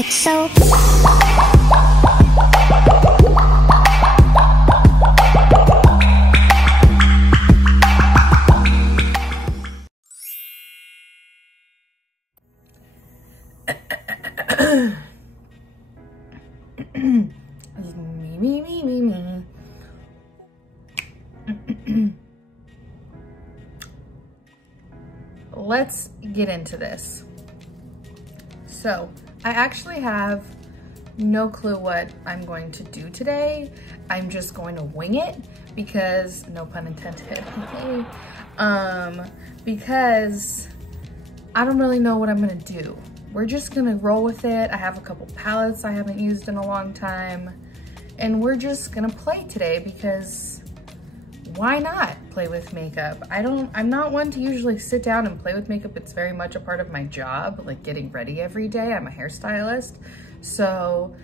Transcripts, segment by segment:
It's so me. Let's get into this. So I actually have no clue what I'm going to do today. I'm just going to wing it because, no pun intended, because I don't really know what I'm gonna do. We're just gonna roll with it. I have a couple palettes I haven't used in a long time, and we're just gonna play today because why not play with makeup? I'm not one to usually sit down and play with makeup. It's very much a part of my job, like getting ready every day. I'm a hairstylist, so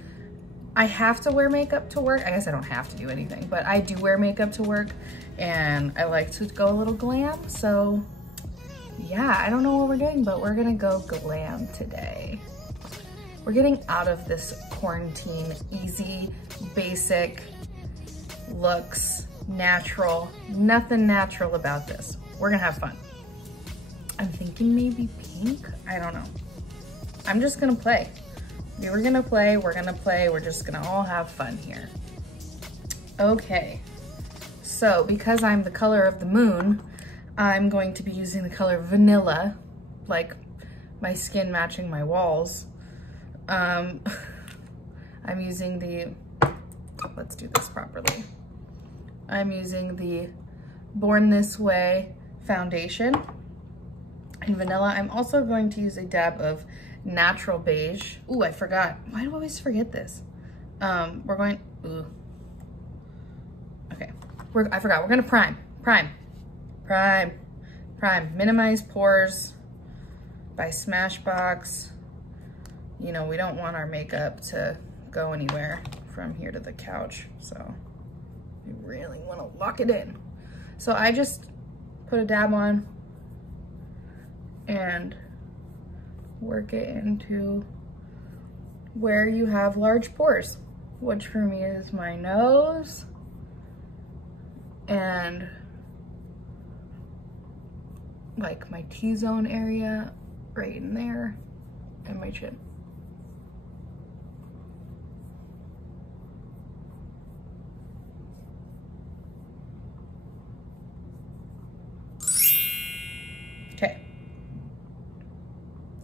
I have to wear makeup to work. I guess I don't have to do anything, but I do wear makeup to work, and I like to go a little glam. So yeah, I don't know what we're doing, but we're gonna go glam today. We're getting out of this quarantine, easy, basic looks, natural, nothing natural about this. We're gonna have fun. I'm thinking maybe pink, I don't know. I'm just gonna play. We're gonna play, we're just gonna all have fun here. Okay, so because I'm the color of the moon, I'm going to be using the color vanilla, like my skin matching my walls. I'm using the, let's do this properly. I'm using the Born This Way foundation in vanilla. I'm also going to use a dab of natural beige. Ooh, I forgot. Why do I always forget this? We're going, ooh. Okay, I forgot. We're gonna prime. Minimize pores by Smashbox. You know, we don't want our makeup to go anywhere from here to the couch, so we really want to lock it in. So I just put a dab on and work it into where you have large pores, which for me is my nose and like my T-zone area right in there and my chin. Okay.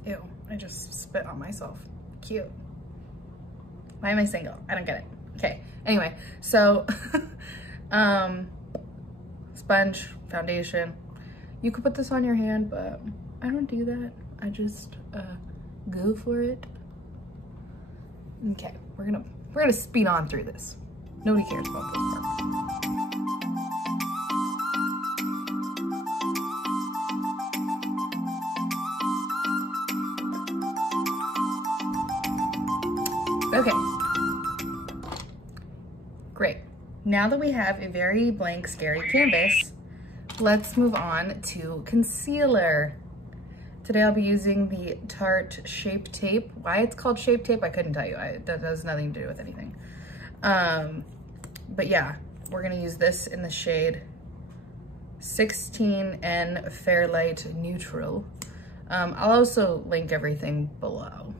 Ew, I just spit on myself. Cute. Why am I single? I don't get it. Okay, anyway, so sponge, foundation. You could put this on your hand, but I don't do that. I just go for it. Okay, we're gonna speed on through this. Nobody cares about this part. Okay, great. Now that we have a very blank, scary canvas, let's move on to concealer. Today I'll be using the Tarte Shape Tape. Why it's called Shape Tape, I couldn't tell you. That has nothing to do with anything. But yeah, we're gonna use this in the shade 16N Fairlight Neutral. I'll also link everything below.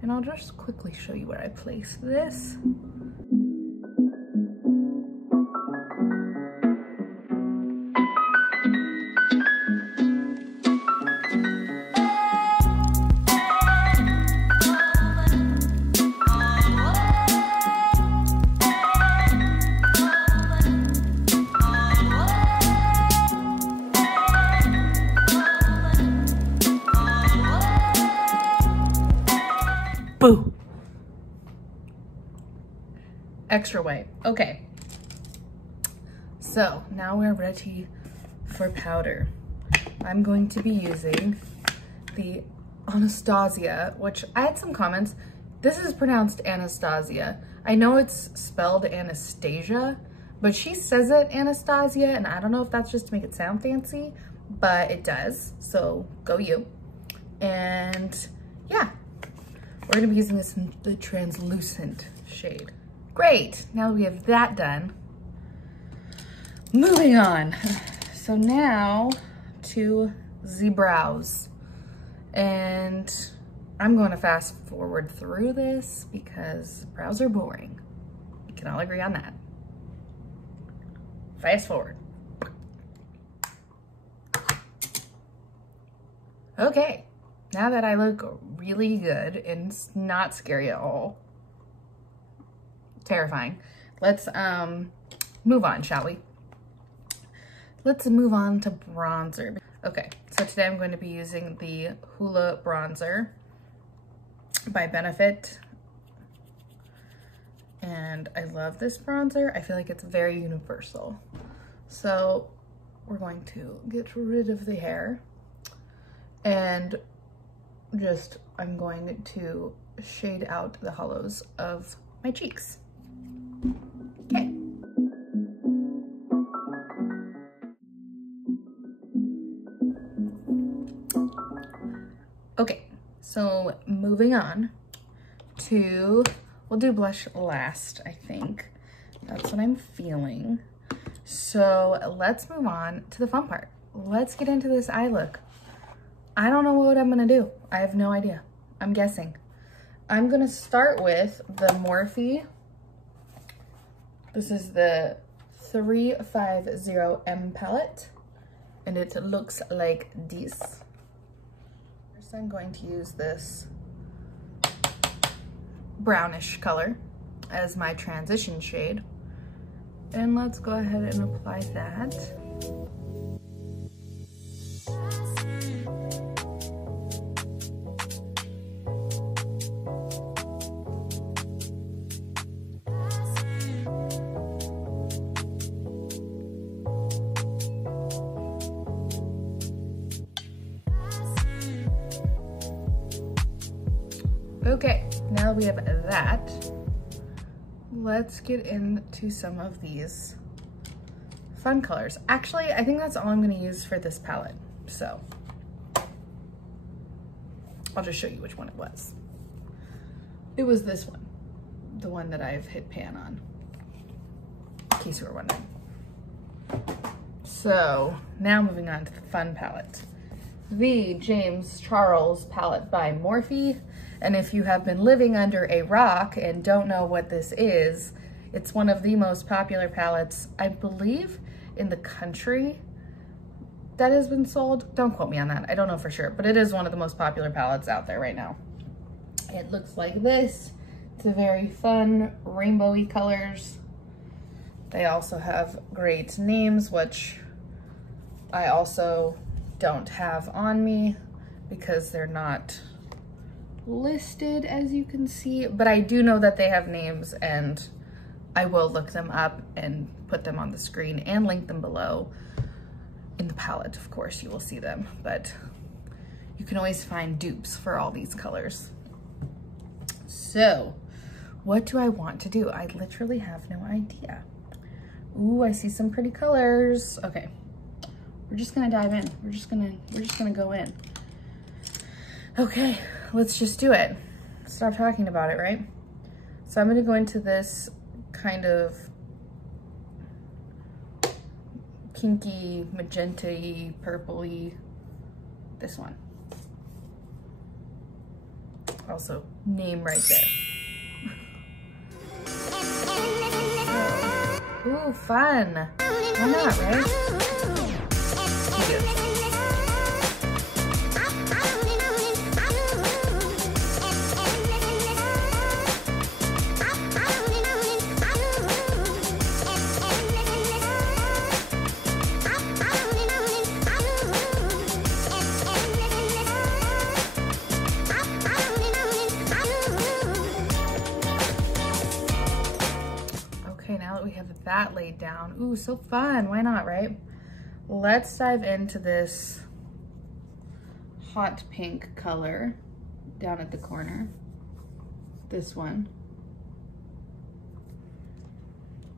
And I'll just quickly show you where I place this. Boo. Extra white. Okay. So now we're ready for powder. I'm going to be using the Anastasia, which I had some comments. This is pronounced Anastasia. I know it's spelled Anastasia, but she says it Anastasia, and I don't know if that's just to make it sound fancy, but it does. So go you. And yeah. We're gonna be using this in the translucent shade. Great, now we have that done. Moving on. So now to the brows. And I'm going to fast forward through this because brows are boring. We can all agree on that. Fast forward. Okay, now that I look really good and it's not scary at all, terrifying, let's move on, shall we? Let's move on to bronzer. Okay, so today I'm going to be using the Hoola bronzer by Benefit. And I love this bronzer. I feel like it's very universal. So we're going to get rid of the hair and just, I'm going to shade out the hollows of my cheeks. Okay. Okay, so moving on to, we'll do blush last, I think. That's what I'm feeling. So let's move on to the fun part. Let's get into this eye look. I don't know what I'm gonna do. I have no idea. I'm guessing. I'm gonna start with the Morphe. This is the 350M palette, and it looks like this. First, I'm going to use this brownish color as my transition shade. And let's go ahead and apply that. Okay, now we have that. Let's get into some of these fun colors. Actually, I think that's all I'm gonna use for this palette. So I'll just show you which one it was. It was this one, the one that I've hit pan on, in case you were wondering. So now moving on to the fun palette. The James Charles palette by Morphe. And if you have been living under a rock and don't know what this is, it's one of the most popular palettes, I believe, in the country that has been sold. Don't quote me on that. I don't know for sure, but it is one of the most popular palettes out there right now. It looks like this. It's a very fun, rainbowy colors. They also have great names, which I also don't have on me because they're not listed, as you can see, but I do know that they have names, and I will look them up and put them on the screen and link them below. In the palette, of course, you will see them, but you can always find dupes for all these colors. So what do I want to do? I literally have no idea. Ooh, I see some pretty colors. Okay, we're just gonna dive in. We're just gonna go in. Okay, let's just do it. Stop talking about it, right? So I'm gonna go into this kind of pinky, magenta-y, purple-y, this one. Also, name right there. Ooh, fun. Why not, right? Cute. That laid down. Ooh, so fun. Why not, right? Let's dive into this hot pink color down at the corner. This one.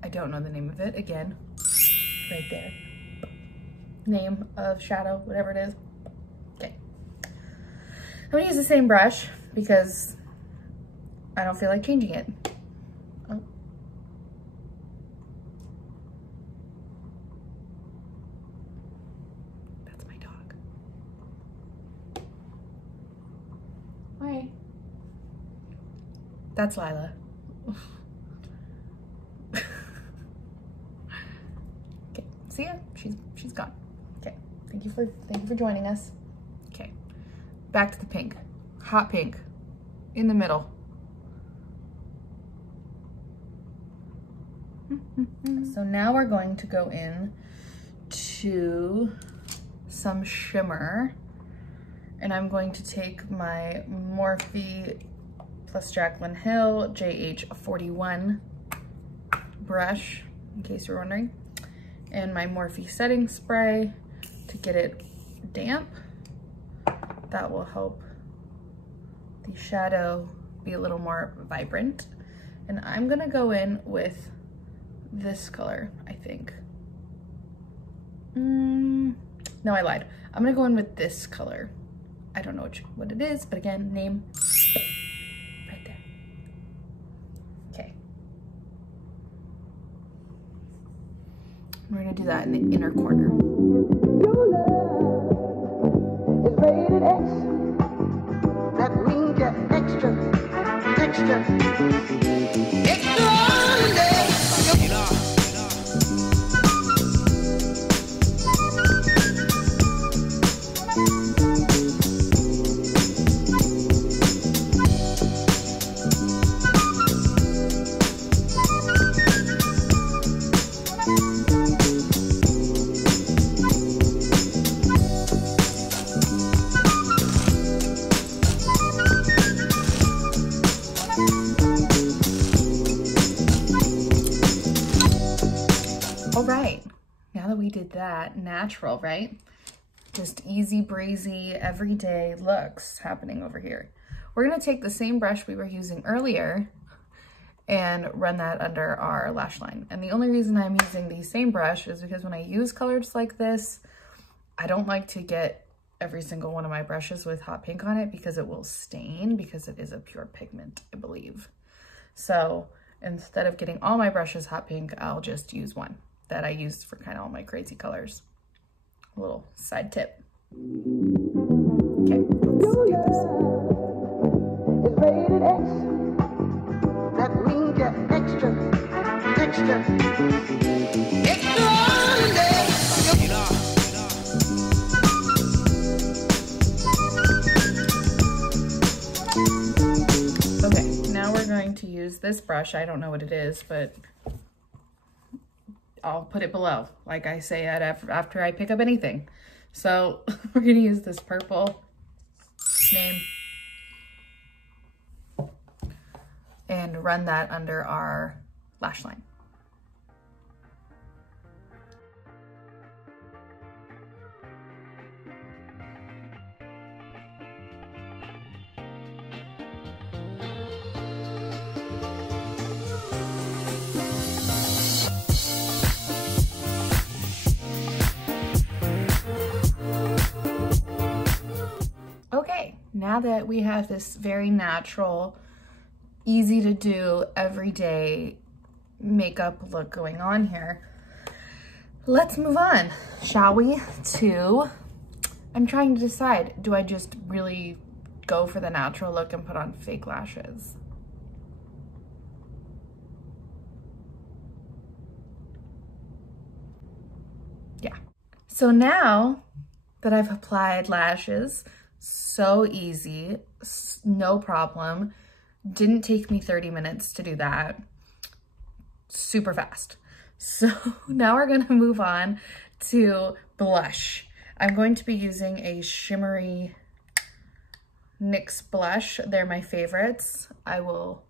I don't know the name of it. Again, right there. Name of shadow, whatever it is. Okay. I'm gonna use the same brush because I don't feel like changing it. Oh. That's my dog. Hi. That's Lila. Okay, see ya? She's gone. Okay, thank you for joining us. Okay, back to the pink. Hot pink in the middle. So now we're going to go in to some shimmer, and I'm going to take my Morphe plus Jaclyn Hill JH41 brush, in case you're wondering, and my Morphe setting spray to get it damp. That will help the shadow be a little more vibrant. And I'm gonna go in with this color, I think. No, I lied. I'm gonna go in with this color. I don't know what it is, but again, name right there. Okay. We're gonna do that in the inner corner. Your love is rated X. That means you're extra, extraordinary. All right, now that we did that, natural, right? Just easy breezy, everyday looks happening over here. We're gonna take the same brush we were using earlier and run that under our lash line. And the only reason I'm using the same brush is because when I use colors like this, I don't like to get every single one of my brushes with hot pink on it because it will stain, because it is a pure pigment, I believe. So instead of getting all my brushes hot pink, I'll just use one that I used for kind of all my crazy colors. A little side tip. Okay, let's do this. It's rated X. That means you're extra, extraordinary. Okay, now we're going to use this brush. I don't know what it is, but I'll put it below, like I say after I pick up anything. So we're gonna use this purple name and run that under our lash line. Okay, now that we have this very natural, easy to do, everyday makeup look going on here, let's move on, shall we, to, I'm trying to decide, do I just really go for the natural look and put on fake lashes? Yeah. So now that I've applied lashes, so easy, no problem. Didn't take me 30 minutes to do that. Super fast. So now we're gonna move on to blush. I'm going to be using a shimmery NYX blush. They're my favorites. I will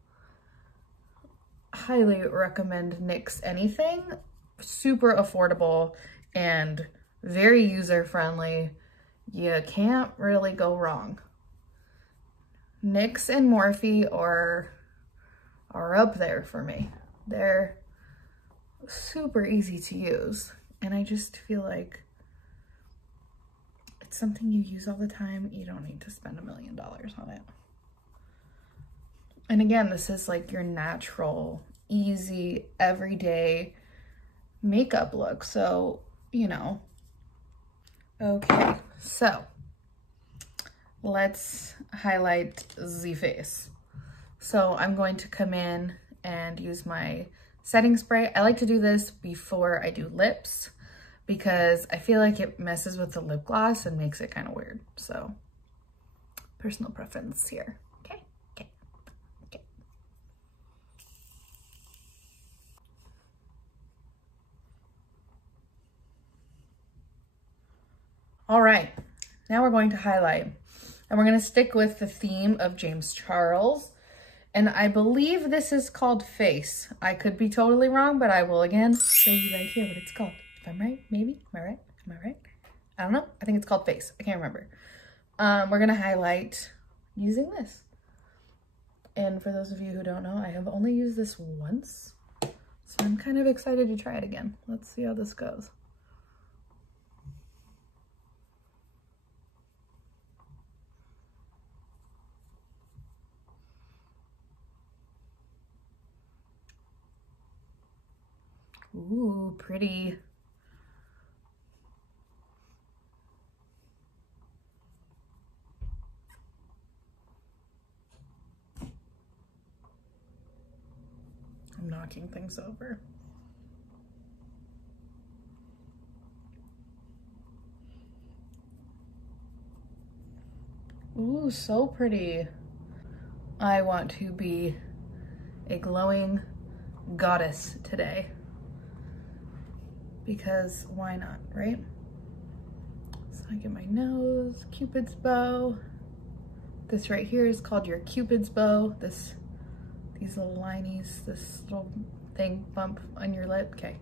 highly recommend NYX anything. Super affordable and very user-friendly. You can't really go wrong. NYX and Morphe are up there for me. They're super easy to use, and I just feel like it's something you use all the time. You don't need to spend $1 million on it. And again, this is like your natural, easy, everyday makeup look. So, you know. Okay, so let's highlight the face. So I'm going to come in and use my setting spray. I like to do this before I do lips because I feel like it messes with the lip gloss and makes it kind of weird. So personal preference here. Okay, okay, okay. All right, now we're going to highlight, and we're going to stick with the theme of James Charles. And I believe this is called Face. I could be totally wrong, but I will again show you right here what it's called. If I'm right, maybe. Am I right? Am I right? I don't know. I think it's called Face. I can't remember. We're going to highlight using this. And for those of you who don't know, I have only used this once. So I'm kind of excited to try it again. Let's see how this goes. Ooh, pretty. I'm knocking things over. Ooh, so pretty. I want to be a glowing goddess today. Because why not, right? So I get my nose, Cupid's bow. This right here is called your Cupid's bow. These little linies, this little thing bump on your lip. Okay,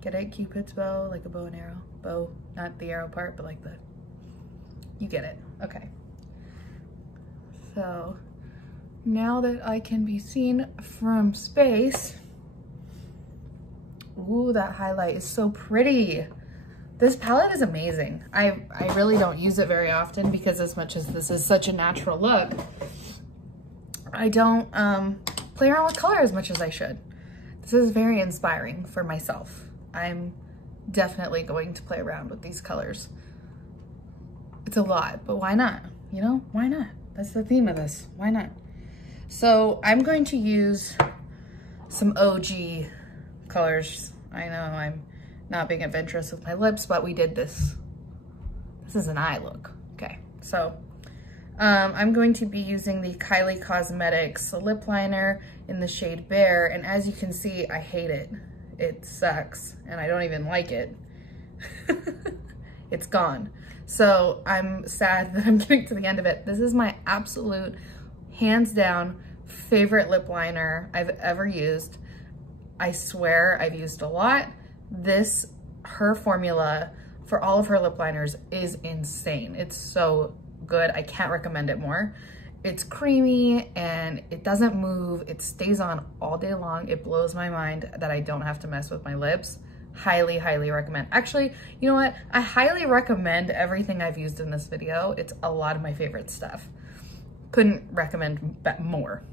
get it, Cupid's bow, like a bow and arrow. Bow, not the arrow part, but like you get it, okay. So now that I can be seen from space, ooh, that highlight is so pretty. This palette is amazing. I really don't use it very often because as much as this is such a natural look, I don't play around with color as much as I should. This is very inspiring for myself. I'm definitely going to play around with these colors. It's a lot, but why not? You know, why not? That's the theme of this. Why not? So I'm going to use some OG colors. I know I'm not being adventurous with my lips, but we did this. This is an eye look. Okay, so I'm going to be using the Kylie Cosmetics lip liner in the shade Bear, and as you can see, I hate it. It sucks, and I don't even like it. It's gone. So I'm sad that I'm getting to the end of it. This is my absolute, hands down, favorite lip liner I've ever used. I swear I've used a lot. Her formula for all of her lip liners is insane. It's so good. I can't recommend it more. It's creamy and it doesn't move. It stays on all day long. It blows my mind that I don't have to mess with my lips. Highly, highly recommend. Actually, you know what? I highly recommend everything I've used in this video. It's a lot of my favorite stuff. Couldn't recommend more.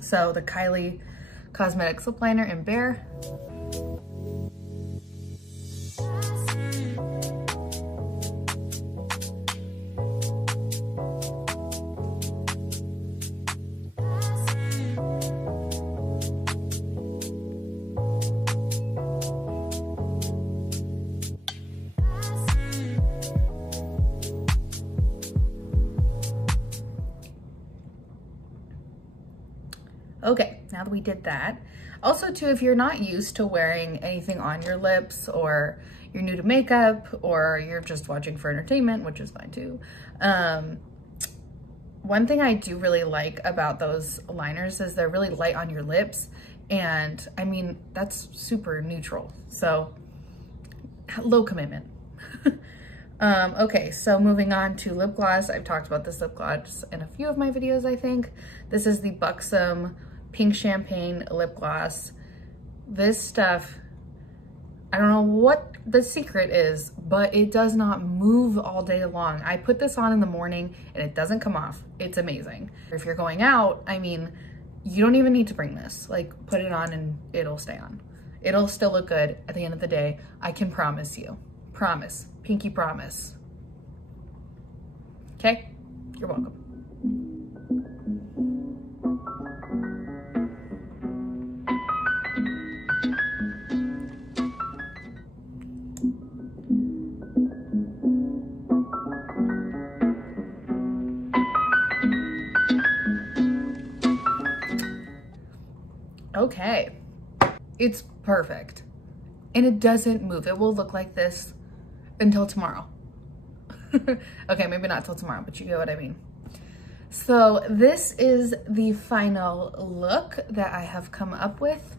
So the Kylie Cosmetics lip liner in Bear. Okay, now that we did that, also too, if you're not used to wearing anything on your lips, or you're new to makeup, or you're just watching for entertainment, which is fine too, one thing I do really like about those liners is they're really light on your lips, and I mean, that's super neutral, so low commitment. Okay, so moving on to lip gloss. I've talked about this lip gloss in a few of my videos, I think. This is the Buxom Pink Champagne lip gloss. This stuff, I don't know what the secret is, but it does not move all day long. I put this on in the morning and it doesn't come off. It's amazing. If you're going out, I mean, you don't even need to bring this. Like, put it on and it'll stay on. It'll still look good at the end of the day. I can promise you. Promise. Pinky promise. Okay? You're welcome. Okay, it's perfect. And it doesn't move. It will look like this until tomorrow. Okay, maybe not till tomorrow, but you get what I mean. So this is the final look that I have come up with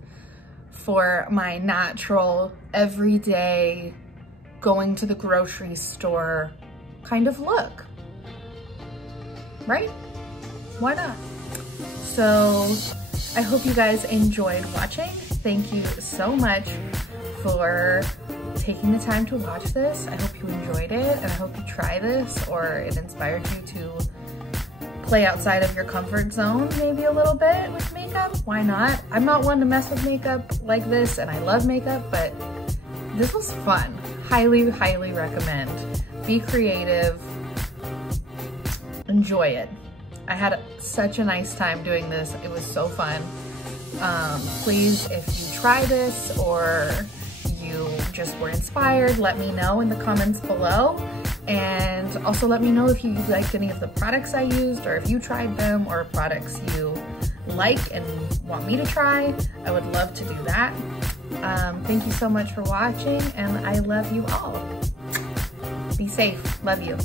for my natural, everyday, going to the grocery store kind of look. Right? Why not? So I hope you guys enjoyed watching. Thank you so much for taking the time to watch this. I hope you enjoyed it, and I hope you try this, or it inspired you to play outside of your comfort zone maybe a little bit with makeup. Why not? I'm not one to mess with makeup like this, and I love makeup, but this was fun. Highly, highly recommend. Be creative. Enjoy it. I had such a nice time doing this. It was so fun. Please, if you try this or you just were inspired, let me know in the comments below. And also let me know if you liked any of the products I used, or if you tried them, or products you like and want me to try. I would love to do that. Thank you so much for watching, and I love you all. Be safe. Love you.